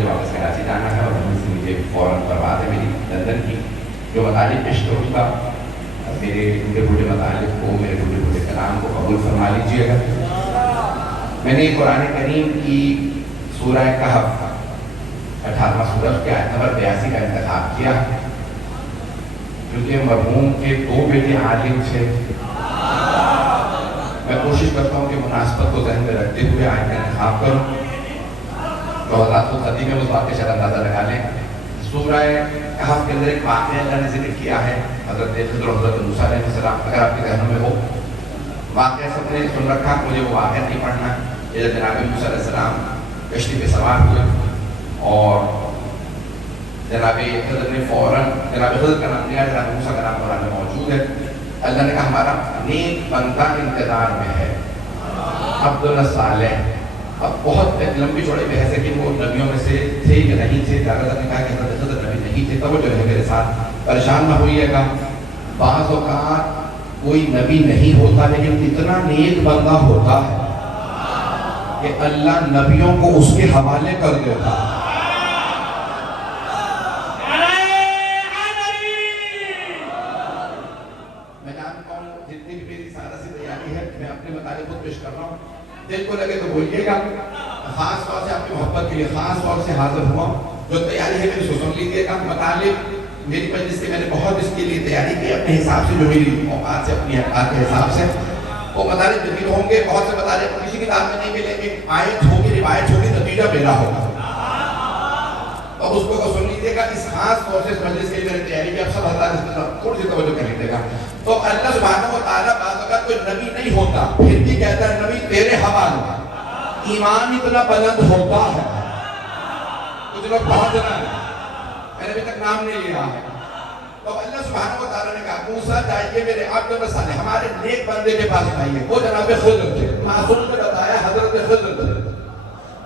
مجھے واپس کراچی جانا ہے اور وہیں سے مجھے فوراً پرواز ہے میری لندن کی. جو مطالب پیش کروں گا میرے ٹوٹے پھوٹے مطالب کو, میرے ٹوٹے پھوٹے کلام کو قبول فرما لیجیے گا. میں نے قرآن کریم کی سورہ کہف 18واں سورہ کے آیت نمبر 82 کا انتخاب کیا کیونکہ مرحوم کے 2 بیٹے عالم تھے. میں کوشش کرتا ہوں کہ مناسبت کو ذہن میں رکھتے ہوئے آیت کا انتخاب کروں. تو حضرات خود خطی میں اس بات کے شاید اندازہ لگا لیں. سورہ کہف کے اندر ایک واقعہ اللہ نے ذکر کیا ہے, حضرت خضر اور حضرت موسیٰ علیہ السلام. اگر آپ کے ذہنوں میں ہو واقعہ سب نے سن رکھا, مجھے وہ واقعہ نہیں پڑھنا. یہ جناب موسیٰ علیہ السلام کشتی پہ سوار ہوئے اور جناب خضر نے فوراً, جناب خضر کا نام لیا, جناب موسیٰ کا نام قرآن میں موجود ہے. اللہ نے کہا ہمارا نیک بندہ انتظار میں ہے, عبداللہ صالح. اب بہت ایک لمبی چوڑی بحث ہے کہ وہ نبیوں میں سے تھے یا نہیں تھے. زیادہ تر نے کہا کہ حضرت خضر نبی نہیں تھے. توجہ ہے میرے ساتھ, پریشان نہ ہوئیے گا. بعض اوقات کوئی نبی نہیں ہوتا لیکن اتنا نیک بندہ ہوتا ہے کہ اللہ نبیوں کو اس کے حوالے کر دیتا. میں جانتا ہوں جتنی بھی میری سارا سی تیاری ہے میں اپنے مطالب خود پیش کر رہا ہوں. دل کو لگے تو بولیے گا. خاص طور سے آپ کی محبت کے لیے خاص طور سے حاضر ہوا. جو تیاری ہے میری سو سن لیجیے گا. مطالب میری مجلس سے میں نے بہت اس کے لیے تیاری کی اپنے حساب سے, جو میری اوقات سے, اپنی اوقات کے حساب سے. وہ مطالب جدید ہوں گے, بہت سے مطالب کسی کتاب میں نہیں ملیں گے. آیت ہوگی, روایت ہوگی, نتیجہ میرا ہوگا. اور اس کو سن لیجیے گا. اس خاص طور سے اس مجلس کے لیے میں نے تیاری کی. اب سب اللہ اس میں تھوڑی سی توجہ کر لیجیے گا. تو اللہ سبحانہ و تعالیٰ بعض اوقات کوئی نبی نہیں ہوتا پھر بھی کہتا ہے نبی تیرے حوالے. ایمان اتنا بلند ہوتا ہے. کچھ لوگ بہت جنا ہے, میں نے ابھی تک نام نہیں لیا ہے. تو اللہ سبحانہ و تعالیٰ نے کہا موسیٰ جائیے میرے عبد صالح ہمارے نیک بندے کے پاس آئیے. وہ جناب خضر تھے. معصوم نے بتایا حضرت خضر تھے.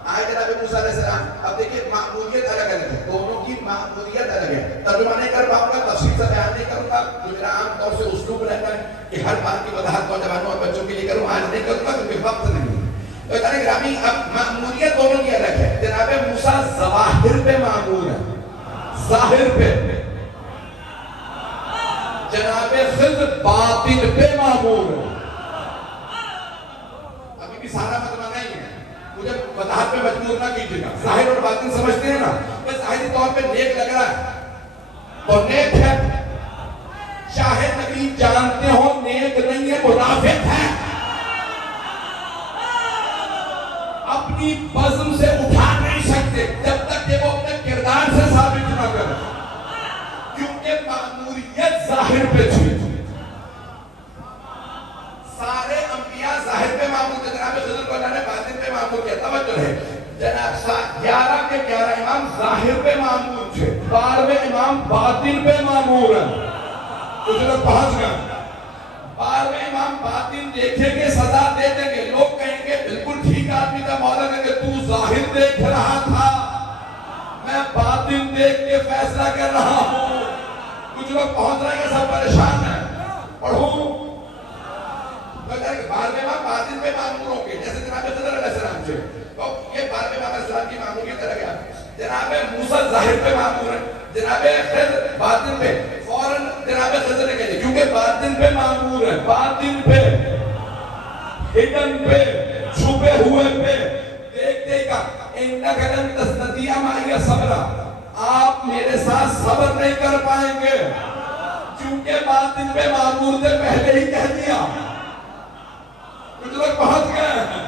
آئے جناب موسیٰ علیہ السلام. اب دیکھیے معمولیت الگ الگ ہے, دونوں کی معمولیت الگ ہے. ترجمہ نہیں کر پاؤں گا, تفصیل سے بیان نہیں کروں گا. جو میرا عام طور سے اسلوب رہتا ہے کہ ہر بات کی وضاحت نوجوانوں اور بچوں کے لیے کروں, آج نہیں کروں گا کیونکہ وقت نہیں. تو گرامی اب معمولیت دونوں کی الگ ہے. جناب موسیٰ ظواہر پہ معمول ہے, ظاہر پہ. جناب خضر باطن پہ معمول ہے. ابھی بھی سارا مطلب نہیں ہے, مجھے وضاحت پہ مجبور نہ کیجیے گا. ظاہر اور باطن سمجھتے ہیں نا, بس ظاہری طور پہ نیک لگ رہا ہے تو نیک ہے. چاہے نبی جانتے ہو نیک نہیں ہے, منافق ہے. اپنی بزم سے اٹھا نہیں سکتے جب تک کہ وہ اپنے کردار سے ثابت نہ کرے, کیونکہ معمولیت ظاہر پہ تھی. سارے انبیاء ظاہر پہ معمول تھے. جناب خضر کو اللہ نے باطن پہ معمول کیا. توجہ ہے, جناب 11 کے 11 امام ظاہر پہ معمول تھے, 12ویں امام باطن پہ معمول ہے. کچھ لوگ پہنچ گئے. 12ویں امام باطن دیکھیں گے, سزا دے دیں گے. لوگ کہیں گے بالکل ٹھیک آدمی تھا, مولا کہیں گے تو ظاہر دیکھ رہا تھا, میں باطن دیکھ کے فیصلہ کر رہا ہوں. کچھ لوگ پہنچ رہے ہیں, سب پریشان ہیں. پڑھوں 12ویں امام باطن پہ معمول ہوں گے جیسے جناب خضر علیہ السلام تھے. تو یہ 12ویں امام علیہ السلام کی معمولیت الگ ہے. جناب موسیٰ ظاہر پہ معمول ہے, جناب خضر باطن پہ. فوراً جناب خضر نے کہا کیونکہ باطن پہ معمول ہے, باطن پہ, ہڈن پہ, چھپے ہوئے پہ. دیکھتے گا اِنَّكَ لَن تَسْتَطِيعَ مَعِيَ صَبْرًا, آپ میرے ساتھ صبر نہیں کر پائیں گے. کیونکہ باطن پہ معمول سے پہلے ہی کہہ دیا. کچھ لوگ پہنچ گئے ہیں,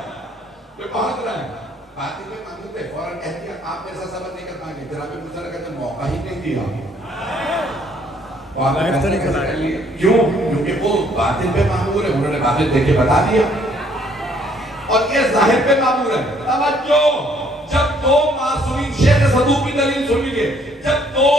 جو پہنچ رہے ہیں باطن پہ معمول تھے, فوراً کہہ دیا آپ میرے ساتھ صبر نہیں کر پائیں گے. جناب موسیٰ نے کہتے موقع ہی نہیں دیا. کیوں؟ کیونکہ وہ باطن پہ معمول ہے, انہوں نے باطن دیکھ کے بتا دیا. اور یہ ظاہر پہ معمول ہے. توجہ, جب دو معصومین, شیخ صدوق کی دلیل سن لیجیے, جب دو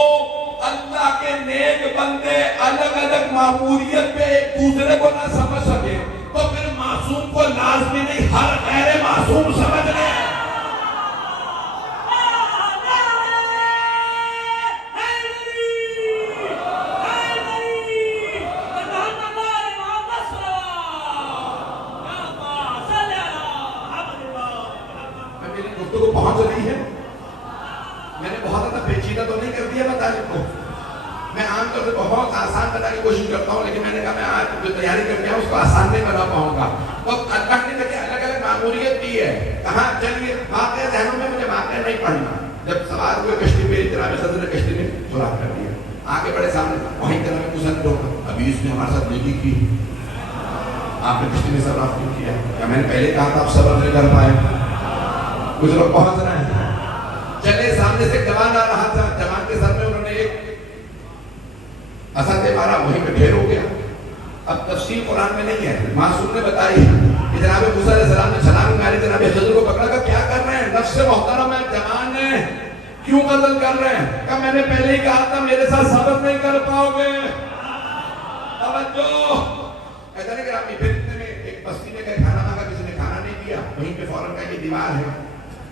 اللہ کے نیک بندے الگ الگ معمولیت پہ ایک دوسرے کو نہ سمجھ سکے تو پھر معصوم کو لازمی نہیں ہر غیر معصوم سمجھ لے. میں نے بہت زیادہ پیچیدہ تو نہیں کر دیا مطالب کو. میں عام طور سے بہت آسان بتانے کی کوشش کرتا ہوں، لیکن میں نے کہا میں آج جو تیاری کر کے اس کو آسان نہیں بنا پاؤں گا. تو اللہ نے دیکھیں الگ الگ معمولیت دی ہے. کہاں چلیے واقعہ ذہنوں میں، مجھے واقعہ نہیں پڑھنا. جب سوار ہوئے کشتی پہ جناب صدر نے کشتی میں سوراخ کر دیا، آگے بڑے سامنے وہیں جناب مسلم ڈھونڈا. ابھی اس نے ہمارے ساتھ نیکی کی، آپ نے کشتی میں سوراخ کیوں کیا؟ کیا میں نے پہلے کہا تھا آپ صبر نہیں کر پائے؟ کچھ لوگ پہنچ رہے ہیں. چلے سامنے سے جوان آ رہا تھا، جوان کے سر میں انہوں نے ایک اسد مارا، وہیں پہ ڈھیر ہو گیا. اب تفصیل قرآن میں نہیں ہے، معصوم نے بتائی کہ جناب موسیٰ علیہ السلام نے چھلانگ ماری، جناب خضر کو پکڑا. کہ کیا کر رہے ہیں؟ نفس محترم ہے، جوان ہے، کیوں قتل کر رہے ہیں؟ کہ میں نے پہلے ہی کہا تھا میرے ساتھ صبر نہیں کر پاؤ گے. توجہ. ایسا نہیں کہ آپ پھر اتنے میں ایک بستی میں گئے، کھانا مانگا، کسی نے کھانا نہیں دیا، وہیں پہ فوراً کہا یہ دیوار ہے،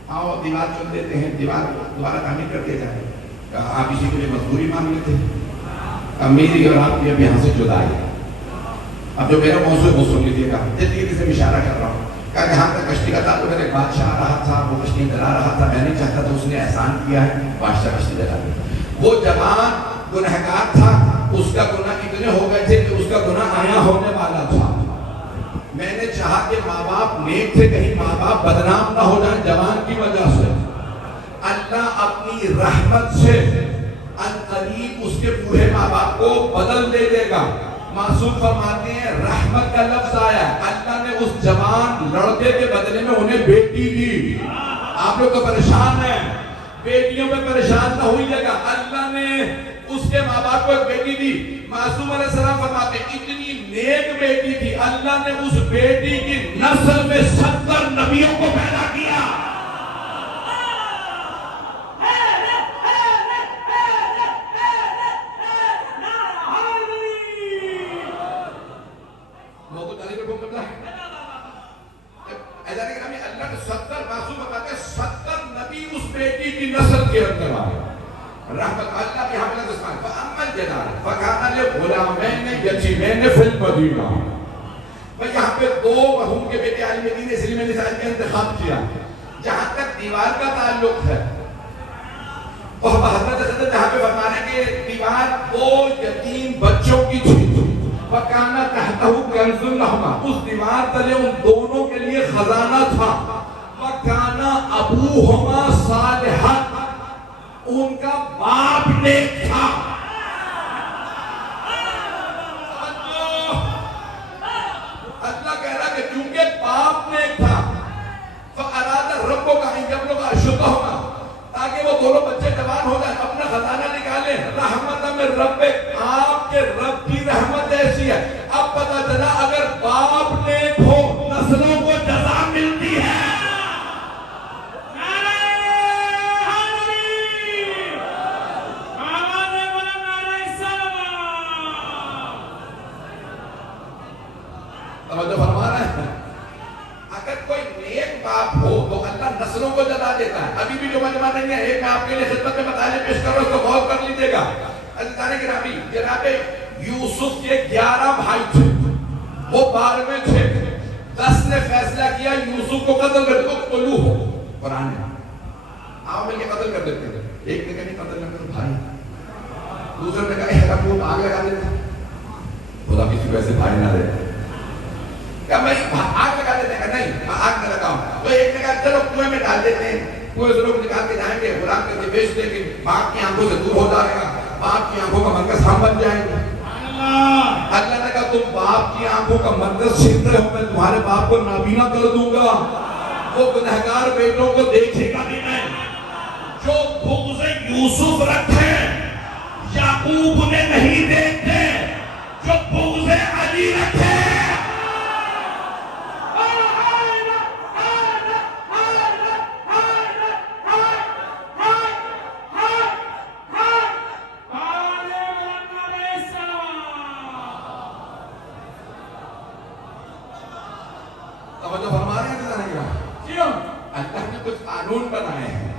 آؤ دیوار چن دیتے ہیں، دیوار دوبارہ تعمیر کر دیا جائے. کہا آپ اسی کے لیے مزدوری مانگ لیتے. اب میری اور آپ کی اب یہاں سے جدائی. اب جو میرا موضوع ہے وہ سن لیجیے گا، جلدی سے اشارہ کر رہا ہوں. کہا جہاں تک کشتی کا تعلق ہے، ایک بادشاہ آ رہا تھا، وہ کشتی جلا رہا تھا. میں نہیں چاہتا تھا، اس نے احسان کیا ہے، بادشاہ کشتی جلا دیا. وہ جوان گنہگار تھا، اس کا گناہ اتنے ہو گئے تھے کہ اس کا گناہ آیا ہونے والا تھا. میں نے چاہا کہ ماں باپ نیک تھے، کہیں ماں باپ بدنام نہ ہو جائیں جوان کی وجہ سے. اللہ اپنی رحمت سے عنقریب اس کے بوڑھے ماں باپ کو بدل دے دے گا. معصوم فرماتے ہیں رحمت کا لفظ آیا، اللہ نے اس جوان لڑکے کے بدلے میں انہیں بیٹی دی. آپ لوگ تو پریشان ہیں، بیٹیوں پہ پریشان نہ ہوئیے گا. اللہ نے اس کے ماں باپ کو ایک بیٹی دی. معصوم علیہ السلام فرماتے ہیں اتنی نیک بیٹی تھی، اللہ نے اس بیٹی کی نسل میں 70 نبیوں کو پیدا کیا. اللہ نے 70 معصوم بتاتے ہیں 70 نبی اس بیٹی کی نسل کے رکھنے والے. رحمت اللہ کی حملت اسمان فَأَمَّا الْجَدَارِ فَكَانَ لِغُلَامَيْنِ يَتِيمَيْنِ فِي الْمَدِينَةِ. یہاں پہ 2 مرحوم کے بیٹے عالم دین اس لیے میں نے سائل کا انتخاب کیا. جہاں تک دیوار کا تعلق ہے، وہ حضرت خضر جہاں پہ فرمانے کہ دیوار 2 یتیم بچوں کی تھی. وَكَانَ تَحْتَهُ كَنْزٌ لَهُمَا. اس دیوار تلے ان دونوں کے لیے خزانہ تھا. وَكَانَ أَبُوهُمَا صَالِحًا. ان کا باپ نیک تھا. اللہ کہہ رہا کہ چونکہ باپ نیک تھا فَأَرَادَ رَبُّكَ أَن يَبْلُغَ أَشُدَّهُمَا. تاکہ وہ دونوں بچے جوان ہو جائیں، اپنا خزانہ نکالیں. رحمت میں رب، آپ کے رب کی رحمت ایسی ہے. اب پتہ چلا اگر باپ نیک ہو نسلوں کو جزا ملتی ہے. توجہ فرما رہے ہیں. اگر کوئی نیک باپ ہو تو اللہ نسلوں کو جلا دیتا ہے. ابھی بھی جو مجمع نہیں ہے، ایک میں آپ کے لیے خدمت میں مطالعے پیش کر رہا ہوں، اس کو غور کر لیجیے گا. عزیزان گرامی، جناب یوسف کے 11 بھائی تھے، وہ 12ویں تھے. 10 نے فیصلہ کیا یوسف کو قتل کر دو. قلو ہو قرآن ہے، آؤ مل کے قتل کر دیتے ہیں. ایک نے کہا نہیں قتل نہ کرو بھائی. دوسرے نے کہا اے رب آگ لگا دیتے، خدا کسی کو ایسے بھائی نہ دے. کہ میں آگ لگا دیتے ہیں، نہیں میں آگ نہ لگاؤں. تو ایک نے کہا چلو کنویں میں ڈال دیتے ہیں، کنویں سے لوگ نکال کے جائیں گے، غلام کر کے بیچ دیں گے، باپ کی آنکھوں سے دور ہو جائے گا، باپ کی آنکھوں کا مرکز ہم بن جائیں گے. اللہ نے کہا تم باپ کی آنکھوں کا مرکز چھین رہے ہو، میں تمہارے باپ کو نابینا کر دوں گا. وہ گنہگار بیٹوں کو دیکھے گا بھی نہیں. جو بغض یوسف رکھے یعقوب نے نہیں دیکھتے، جو بغض علی رکھے اللہ نے کچھ قانون بنائے ہیں.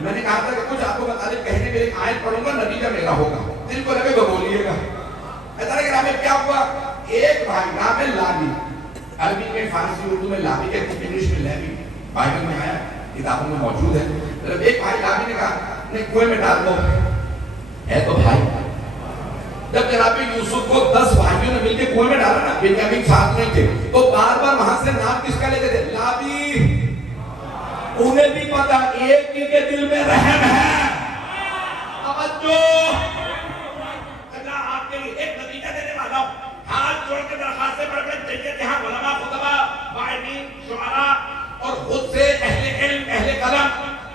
میں نے کہا تھا کہ کچھ آپ کو مطالب کہنے میں ایک آیت پڑھوں گا، نتیجہ میرا ہوگا، دل کو لگے تو بولیے گا. ایسا نہیں کہ رامے کیا ہوا؟ ایک بھائی نام ہے لاوی، عربی میں فارسی اردو میں لاوی کہتے ہیں، انگلش میں لیوی، بائبل میں آیا، کتابوں میں موجود ہے. ایک بھائی لاوی نے کہا نہیں کنویں میں ڈال دو، ہے تو بھائی. جب جناب یوسف کو 10 بھائیوں نے مل کے کنویں میں ڈالا نا، بنیامین ساتھ نہیں تھے، تو بار بار وہاں سے نام کس کا لیتے تھے؟ لاوی. انہیں بھی پتا ایک کے دل میں رحم ہے. توجہ، اللہ آپ کے لیے ایک نتیجہ دینے والا ہوں. ہاتھ جوڑ کے درخواست سے بڑے بڑے جیسے یہاں علماء، خطبہ، معلمین، شعراء اور خود سے اہل علم، اہل قلم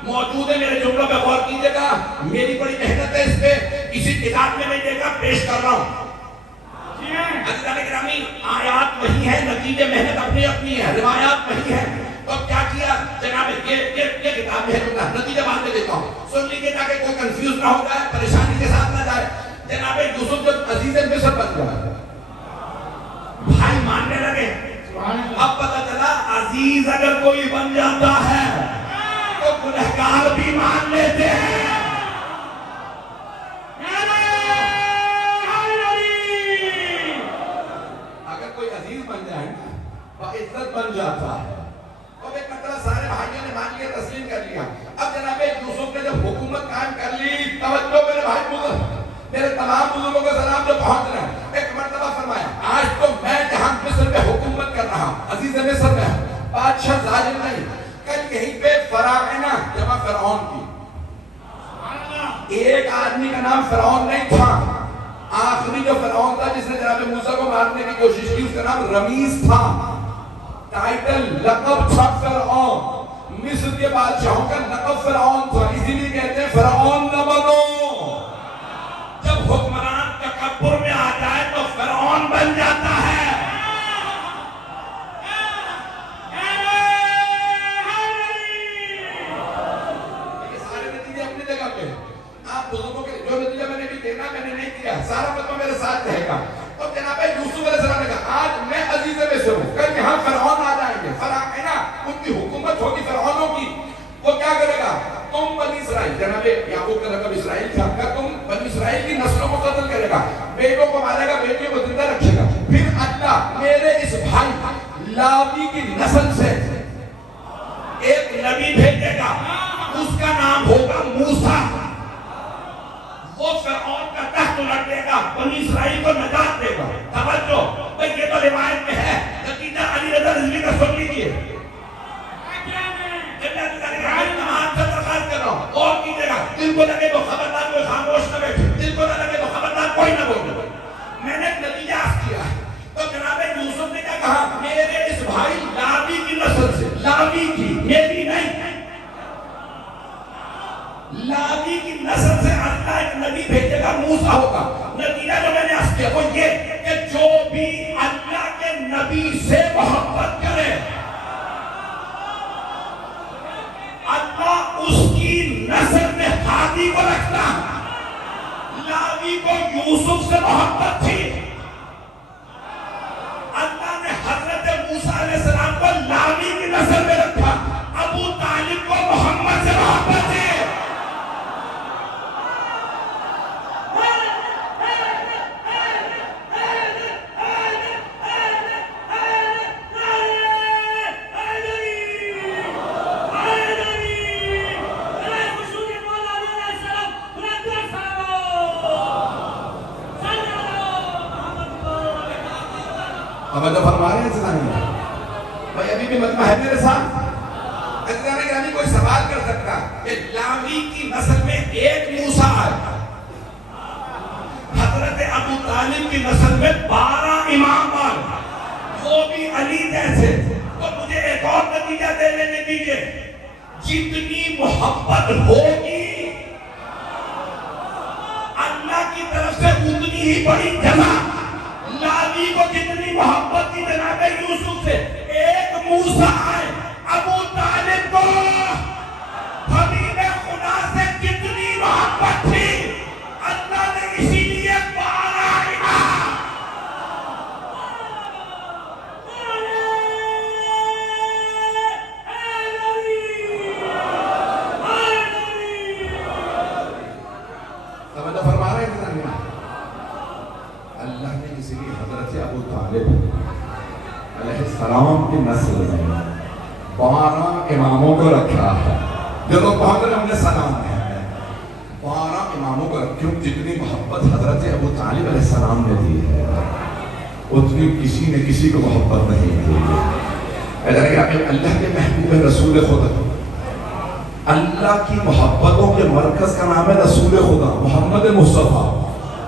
موجود ہے. میرے جملوں پہ غور کیجئے گا، میری بڑی محنت ہے اس پہ، کسی کتاب میں نہیں دے گا، پیش کر رہا ہوں. عزیزان گرامی، آیات وہی ہے، نتیجے محنت اپنی اپنی ہے، روایات وہی ہے. تو کیا کیا جناب، یہ کتاب میں ہے جملہ، نتیجہ بعد میں دیتا ہوں، سن لیجیے تاکہ کوئی کنفیوز نہ ہو جائے، پریشانی کے ساتھ نہ جائے. جناب یوسف جب عزیز مصر بن گیا، بھائی ماننے لگے. اب پتہ چلا عزیز اگر کوئی بن جاتا ہے تو گنہگار بھی مان لیتے ہیں. اگر کوئی عزیز بن جائے نا، عزت بن جاتا ہے. تو ایک مرتبہ سارے بھائیوں نے مان لیا، تسلیم کر لیا. اب جناب یوسف نے جب حکومت قائم کر لی، توجہ میرے بھائی بزرگ، میرے تمام بزرگوں کو سلام جو پہنچ رہے ہیں، ایک مرتبہ فرمایا آج تو میں جہاں مصر میں حکومت کر رہا ہوں، عزیز مصر میں بادشاہ ظالم نہیں. کل یہیں پہ فراعنہ جمع فرعون کی، ایک آدمی کا نام فرعون نہیں تھا. آخری جو فرعون تھا جس نے جناب موسیٰ کو مارنے کی کوشش کی، اس کا نام رمیز تھا. ٹائٹل لقب تھا فرعون. مصر کے بادشاہوں کا لقب فرعون تھا، اسی لیے کہتے ہیں فرعون نہ بنو. جب حکمران تکبر میں آ جائے تو فرعون بن جاتا ہے. یہ سارے نتیجے اپنی جگہ پہ. آپ بزرگوں کے جو نتیجہ میں نے بھی دینا میں نے نہیں دیا، سارا فتویٰ میرے ساتھ رہے گا. تو جناب یوسف علیہ السلام نے کہا آج میں عزیز مصر ہوں، کل یہاں فرعون آ جائیں گے، فراعنہ ان کی حکومت ہوگی فرعونوں کی. وہ کیا کرے گا؟ تم بنی اسرائیل، جناب یعقوب کا لقب اسرائیل تھا، تم بنی اسرائیل کی نسلوں کو قتل کرے گا، بیٹوں کو مارے گا، بیٹیوں کو زندہ رکھے گا. پھر اللہ میرے اس بھائی لاوی کی نسل سے ایک نبی بھیجے گا، اس کا نام ہوگا موسیٰ. وہ فرعون کا تخت الٹ دے گا، بنی اسرائیل کو نجات دے گا. توجہ بھئی، یہ تو روایت میں ہے، نتیجہ علی رضا رضوی کا سن لیجیے. اور کیجئے گا، دل کو لگے تو خبردار کوئی خاموش نہ بیٹھے، دل کو نہ لگے تو خبردار کوئی نہ بولے. میں نے ایک نتیجہ عرض کیا ہے. تو جناب یوسف نے کیا کہا؟ میرے اس بھائی لاوی کی نسل سے، لاوی کی، میری نہیں، لاوی کی نسل سے اللہ ایک نبی بھیجے گا، موسیٰ ہوگا. نتیجہ جو میں نے عرض کیا وہ یہ کہ جو بھی اللہ کے نبی سے محبت کرے، اللہ اس کی نسل میں ہادی کو رکھتا. لاوی کو یوسف سے محبت تھی، اللہ نے حضرت موسیٰ علیہ السلام کو لاوی کی نسل میں رکھا. ابو طالب کو محمد سے محبت تھی. توجہ فرما رہے ہیں سنائیں بھائی، ابھی بھی مجمع ہے میرے ساتھ. عزیزان گرامی، کوئی سوال کر سکتا کہ لاوی کی نسل میں ایک موسیٰ آیا، حضرت ابو طالب کی نسل میں 12 امام آئے، وہ بھی علی جیسے. تو مجھے ایک اور نتیجہ دے لینے دیجئے، جتنی محبت ہوگی اللہ کی طرف سے اتنی ہی بڑی جزا. لاوی کو جتنی محبت تھی جناب یوسف سے، ایک موسیٰ آئے، ابو طالب کو حبیب خدا سے جتنی محبت تھی اللہ نے اسی لیے 12 امام. توجہ فرما رہے ہیں نا؟ اللہ نے اسی لیے حضرت ابو طالب علیہ السلام کی نسل میں 12 اماموں کو رکھا ہے. جو لوگ پہنچ رہے ہم نے سلام ہے. کیوں جتنی محبت حضرت ابو طالب علیہ السلام نے دی ہے اتنی کسی نے کسی کو محبت نہیں دی ہے۔ اللہ کے محبوب رسول خدا، اللہ کی محبتوں کے مرکز کا نام ہے رسول خدا محمد مصطفیٰ۔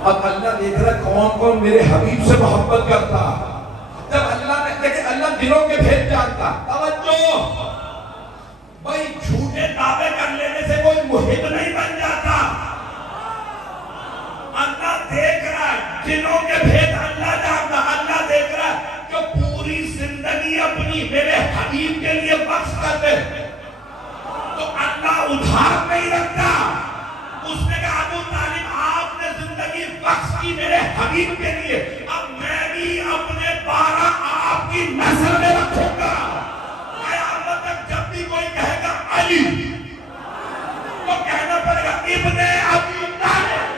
اب اللہ دیکھ رہا ہے کون کون میرے حبیب سے محبت کرتا۔ جب اللہ نے دیکھے اللہ دلوں کے بھید جانتا۔ توجہ بھائی، جھوٹے دعوے کر لینے سے کوئی محب نہیں بن جاتا۔ اللہ دیکھ رہا ہے دلوں کے بھید، اللہ جانتا۔ اللہ دیکھ رہا ہے جو پوری زندگی اپنی میرے حبیب کے لیے وقف کر دے تو اللہ ادھار نہیں رکھتا۔ اس نے کہا ابو طالب آپ نے زندگی وقف کی میرے حبیب کے لیے، اب میں بھی اپنے 12 آپ کی نسل میں رکھوں گا۔ قیامت تک جب بھی کوئی کہے گا علی تو کہنا پڑے گا ابن ابی طالب۔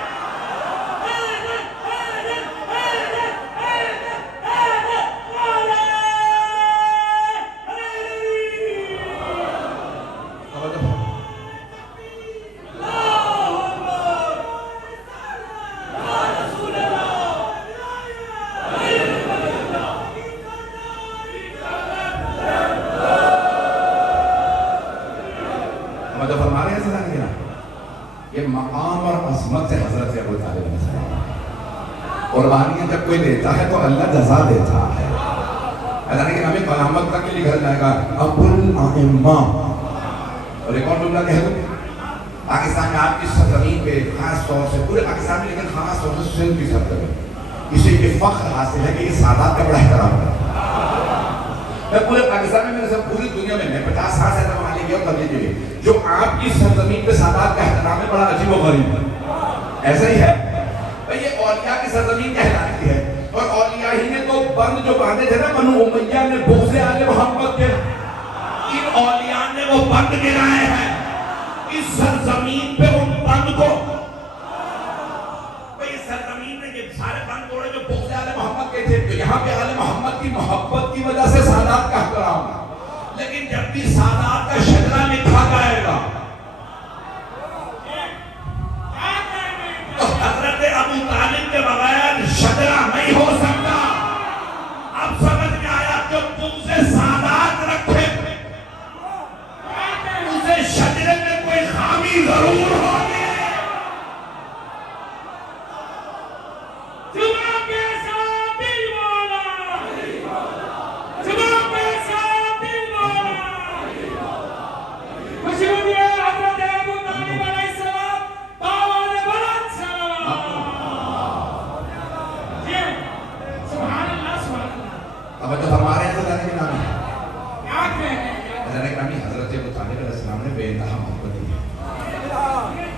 یہ مقام اور عظمت سے حضرت ابو طالب علیہ السلام قربانیاں جب کوئی دیتا ہے تو اللہ جزا دیتا ہے۔ اللہ نے کہ ہمیں قیامت تک کے لیے گھر جائے گا ابو الائمہ۔ اور ایک اور جملہ کہہ دوں، پاکستان میں آپ کی سرزمین پہ خاص طور سے، پورے پاکستان میں لیکن خاص طور سے سندھ کی سرزمین، اسے یہ فخر حاصل ہے کہ یہ سادات کا بڑا احترام ہے۔ میں پورے پاکستان میں، میرے پوری دنیا میں 50 سال سے ممالک کی اور تبلیغ کے لیے جو آپ کی سرزمین پہ سادات کا احترام ہے بڑا عجیب و غریب ہے۔ ایسا ہی ہے یہ اولیاء کی سرزمین کہلاتی ہے، اور اولیاء ہی نے تو بند جو باندھے تھے نا بنو امیہ نے بغض آل محمد کے، ان اولیاء نے وہ بند گرائے ہیں اس سرزمین پہ۔ ان بند کو اس سرزمین میں یہ سارے بند توڑے جو بغض آل محمد کے تھے، تو یہاں پہ آل محمد کی محبت کی وجہ سے سادات کا احترام ہے۔ لیکن جب بھی سادات کا شجرہ لکھا جائے گا تو حضرت ابو طالب کے بغیر شجرہ نہیں ہو سکتا۔ اب سمجھ میں آیا جو تم سے سادات رکھے اسے شجرے میں کوئی خامی ضرور ہوگی۔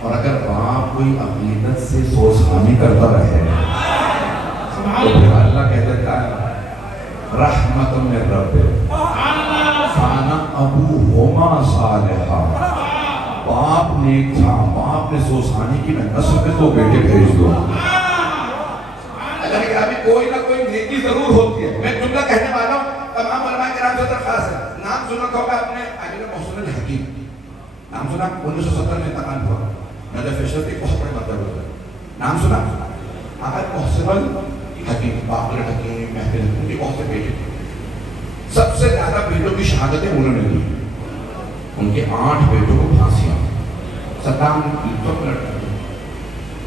اور اگر باپ کوئی عقیدت سے سوچانی کرتا رہے تو پھر اللہ کہہ دیتا ہے رحمت من رب فانا ابوہما صالحا، باپ نیک تھا، باپ نے سوچانی کی میں نسل میں تو بیٹے بھیج دو۔ اللہ کے کرام کوئی نہ کوئی نیکی ضرور ہوتی ہے۔ میں جملہ کہنے والا ہوں، تمام علماء کرام سے درخواست ہے، نام سنا ہوگا آپ نے امیر محسن الحکیم، نام سنا 1970 میں انتقال ہوا، نجف اشرف ایک بہت بڑے مرتبہ ہوئے، نام سنا آقا محسن الحکیم، باقر حکیم، مہدی الحکیم کے بہت سے بیٹے تھے۔ سب سے زیادہ بیٹوں کی شہادتیں انہوں نے دی، ان کے 8 بیٹوں کو پھانسیاں۔ صدام